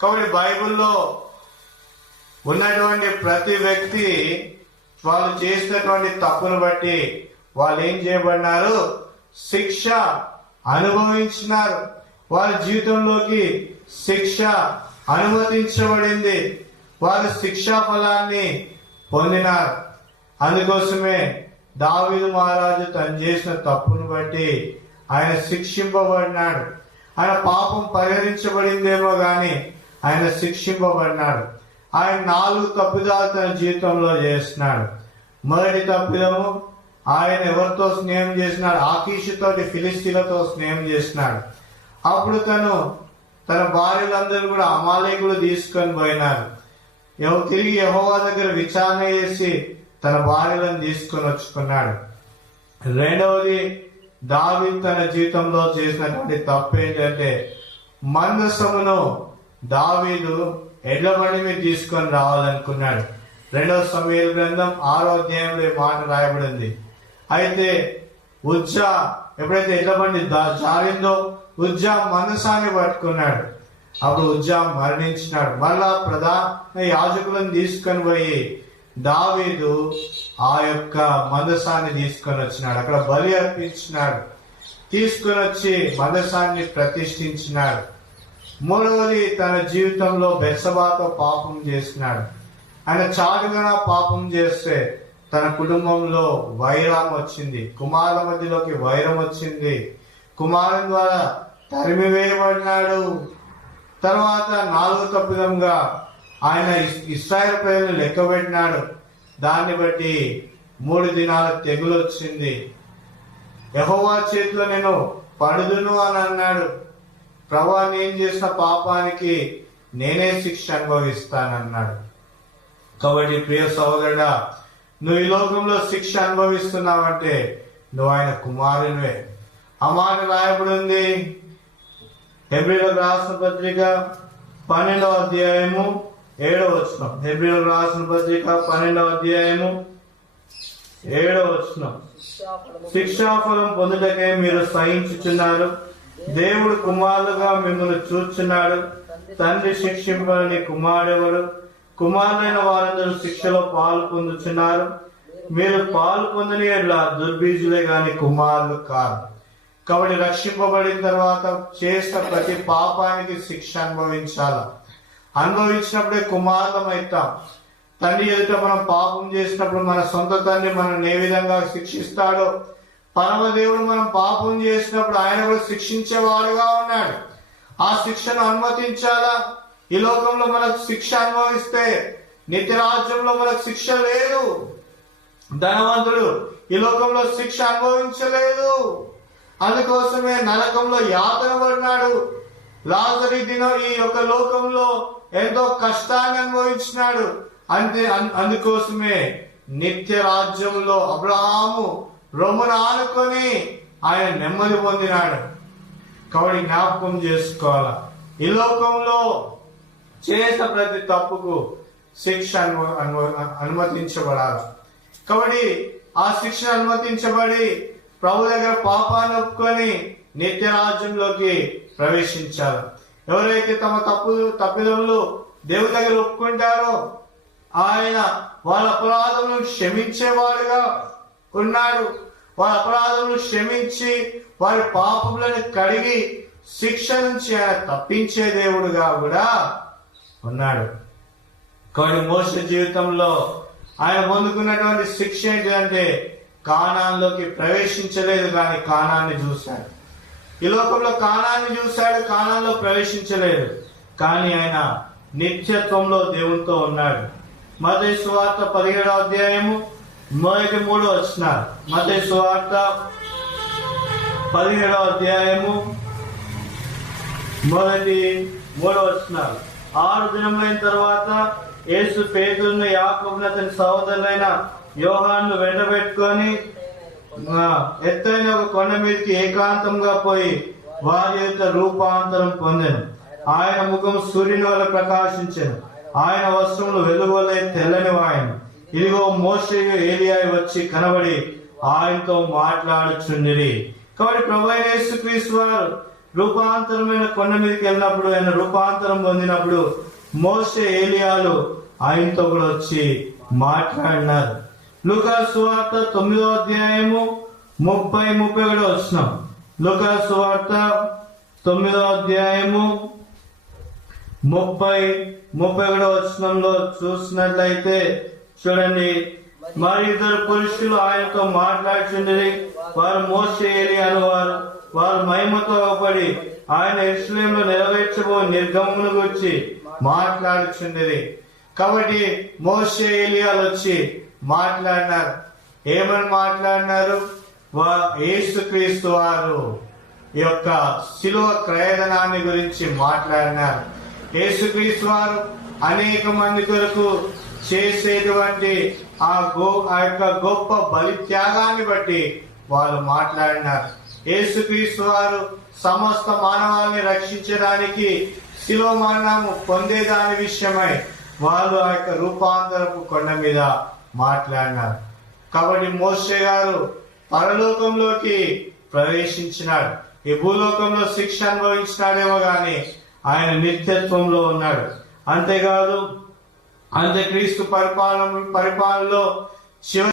కాబట్టి బైబిల్లో ఉన్నటువంటి ప్రతి వ్యక్తి వాళ్ళు చేసినటువంటి తప్పును బట్టి వాళ్ళు ఏం చేయబడినారు? శిక్ష అనుభవించినారు. వాళ్ళ జీవితంలోకి శిక్ష అనుమతించబడింది. వారు శిక్షా ఫలాన్ని పొందినారు. అందుకోసమే దావీదు మహారాజు తను చేసిన తప్పును బట్టి ఆయన శిక్షింపబడినాడు. ఆయన పాపం పరిహరించబడిందేమో గాని ఆయన శిక్షింపబడినాడు. ఆయన 4 తప్పిదాలు తన జీవితంలో చేస్తున్నాడు. మొదటి తప్పిదము, ఆయన ఎవరితో స్నేహం చేసినాడు? ఆకీషుతోటి, ఫిలిస్తీన్లతో స్నేహం చేసినాడు. అప్పుడు తన భార్యలందరూ కూడా అమాలేకులు తీసుకొని పోయినారు. తిరిగి యెహోవా దగ్గర విచారణ చేసి తన భార్యలను తీసుకొని వచ్చుకున్నాడు. రెండవది, దావీదు తన జీవితంలో చేసినటువంటి తప్పు ఏంటంటే మందసమును దావీదు ఎడ్ల బండి మీద తీసుకొని రావాలనుకున్నాడు. 2 సమూయేలు గ్రంథం 6వ అధ్యాయంలో ఈ మాట రాయబడింది. అయితే ఉజ్జా ఎప్పుడైతే ఎడ్ల బండి జారిందో ఉజ్జా మందసాన్ని పట్టుకున్నాడు. అప్పుడు ఉజ్జా మరణించినాడు. మళ్ళా ప్రధాన యాజకులను తీసుకొని పోయి దావీదు ఆ యొక్క మందసాన్ని తీసుకొని వచ్చినాడు. అక్కడ బలి అర్పించినాడు. తీసుకొని వచ్చి మందసాన్ని ప్రతిష్ఠించినాడు. మూడవది, తన జీవితంలో బెత్షెబాతో పాపం చేసినాడు. ఆయన చాటుగా పాపం చేస్తే తన కుటుంబంలో వైరం వచ్చింది. కుమారుల మధ్యలోకి వైరం వచ్చింది. కుమారుని ద్వారా తరిమివేయబడినాడు. తర్వాత 4వ తప్పిదంగా ఆయన ఇశ్రాయేలు ప్రజలను లెక్క పెట్టినాడు. దాన్ని బట్టి 3 దినాల తెగులు వచ్చింది. యెహోవా చేతిలో నేను పడుదును అని అన్నాడు. ప్రభువా, నేను చేసిన పాపానికి నేనే శిక్ష అనుభవిస్తానన్నాడు. కాబట్టి ప్రియ సహోదరుడా, నువ్వు ఈ లోకంలో శిక్ష అనుభవిస్తున్నావంటే నువ్వు ఆయన కుమారునివే. ఆ మాట రాయబడి ఉంది హెబ్రీయులకు రాసిన పత్రిక 12వ అధ్యాయము 7వ వచనం. హెబ్రీయులకు రాసిన పత్రిక 12వ అధ్యాయము 7వ వచనం. శిక్షాఫలం పొందుటకే మీరు సహించుచున్నారు. దేవుడు కుమారులుగా మిమ్మల్ని చూచున్నాడు. తండ్రి శిక్షింపని కుమారుడెవరు? కుమారులైన వారందరూ శిక్షలో పాలు పొందుచున్నారు. మీరు పాలు పొందని ఎట్లా దుర్బీజులే గాని కుమారులు కాదు. కాబట్టి రక్షింపబడిన తర్వాత చేసిన ప్రతి పాపానికి శిక్ష అనుభవించాలి. అనుభవించినప్పుడే కుమారులం అవుతాం. తండ్రి ఎదుట మనం పాపం చేసినప్పుడు మన సొంత తండ్రి మనం ఏ విధంగా శిక్షిస్తాడో పరమదేవుడు మనం పాపం చేసినప్పుడు ఆయన కూడా శిక్షించేవాడుగా ఉన్నాడు. ఆ శిక్షను అనుమతించాలా? ఈ లోకంలో మనకు శిక్ష అనుభవిస్తే నిత్య రాజ్యంలో మనకు శిక్ష లేదు. ధనవంతుడు ఈ లోకంలో శిక్ష అనుభవించలేదు. అందుకోసమే నరకంలో యాతన పడినాడు. లాజరు ఈ యొక్క లోకంలో ఎంతో కష్టాన్ని అనుభవించినాడు. అందుకోసమే నిత్య రాజ్యంలో అబ్రహాము రొమ్మును ఆనుకొని ఆయన నెమ్మది పొందినాడు. కాబట్టి జ్ఞాపకం చేసుకోవాలా, ఈ లోకంలో చేసిన ప్రతి తప్పుకు శిక్ష అనుమతించబడాలి. కాబట్టి ఆ శిక్ష అనుమతించబడి ప్రభు దగ్గర పాపాన్ని ఒప్పుకొని నిత్య రాజ్యంలోకి ప్రవేశించాలి. ఎవరైతే తమ తప్పిదములు దేవుని దగ్గర ఒప్పుకుంటారో ఆయన వాళ్ళ అపరాధములను క్షమించేవాడుగా ఉన్నాడు. వాళ్ళ అపరాధములను క్షమించి వారి పాపములను కడిగి శిక్ష నుంచి ఆయన తప్పించే దేవుడుగా కూడా ఉన్నాడు. కానీ మోషే జీవితంలో ఆయన పొందుకున్నటువంటి శిక్ష ఏంటంటే కానాన్లోకి ప్రవేశించలేదు, కానీ కానాన్ని చూశాడు. ఈ లోకంలో కానాన్ని చూశాడు, కానాన్లో ప్రవేశించలేదు. కానీ ఆయన నిత్యత్వంలో దేవునితో ఉన్నాడు. మత్తయి సువార్త 17వ అధ్యాయము 1-3 వచనాలు. మత్తయి సువార్త 17వ అధ్యాయము 1-3 వచనాలు. 6 దినములైన తర్వాత యేసు పేతురును, యాకోబును, అతని సహోదరులైన యోహాను వెంటబెట్టుకొని ఎత్తైన ఒక కొండ మీదకి ఏకాంతంగా పోయి వారి యొక్క రూపాంతరం పొందెను. ఆయన ముఖం సూర్యుని వల్ల ప్రకాశించెను. ఆయన వస్త్రములు వెలుగువలే తెల్లని వాయను. ఇదిగో మోషేయు ఏలియాయు వచ్చి కనబడి ఆయనతో మాట్లాడుచుండిరి. కాబట్టి ప్రభువైన యేసుక్రీస్తు వారు రూపాంతరమైన కొండ మీదకి వెళ్ళినప్పుడు, ఆయన రూపాంతరం పొందినప్పుడు మోషే ఏలియాలు ఆయనతో కూడా వచ్చి మాట్లాడినారు. లూకా సువార్త 9వ అధ్యాయము 30-31 వచనం. లూకా సువార్త 9వ అధ్యాయము 30-31 వచనంలో చూసినట్లయితే చూడండి, మరి ఇద్దరు పురుషులు ఆయనతో మాట్లాడుచుండిరి. వారు మోషే ఏలియా అనువారు. వారు మహిమతో పడి ఆయన యెరూషలేములో నెరవేర్చబో నిర్గమమును గురించి మాట్లాడుచుండిరి. కాబట్టి మోషే ఏలియాలు వచ్చి మాట్లాడినారు. ఏమని మాట్లాడినారు? యేసుక్రీస్తు వారు యొక్క శిలువ క్రయధనాన్ని గురించి మాట్లాడినారు. యేసుక్రీస్తు వారు అనేక మంది కొరకు చేసేటువంటి ఆ యొక్క గొప్ప బలి త్యాగాన్ని బట్టి వాళ్ళు మాట్లాడినారు. యేసుక్రీస్తు వారు సమస్త మానవాళిని రక్షించడానికి శిలువ మరణము పొందేదాని విషయమై వాళ్ళు ఆ యొక్క రూపాంతరపు కొండ మీద మాట్లాడినారు. కాబట్టి మోషే గారు పరలోకంలోకి ప్రవేశించినాడు. ఈ భూలోకంలో శిక్ష అనుభవించినాడేమో గాని ఆయన నిత్యత్వంలో ఉన్నాడు. అంతేకాదు, అంత్యక్రీస్తు పరిపాలనలో చివరి